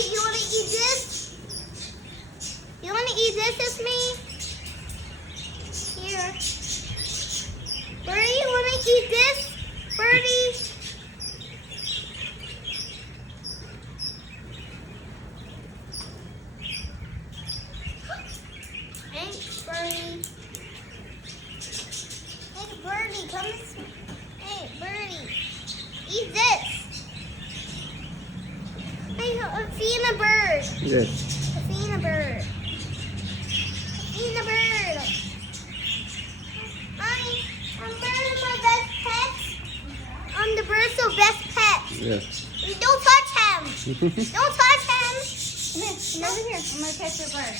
Birdie, you want to eat this? You want to eat this with me? Here. Birdie, you want to eat this? Birdie. Thanks, Birdie. Hey, Birdie, come this way. Hey, Birdie, eat this. Hey, I'm feeding a bird. Good. I'm feeding a bird. I'm feeding a bird. I'm bird my best pet. The bird's the best pet. Yeah. Don't touch him. Don't touch him. Come here, over here. I'm gonna catch your bird.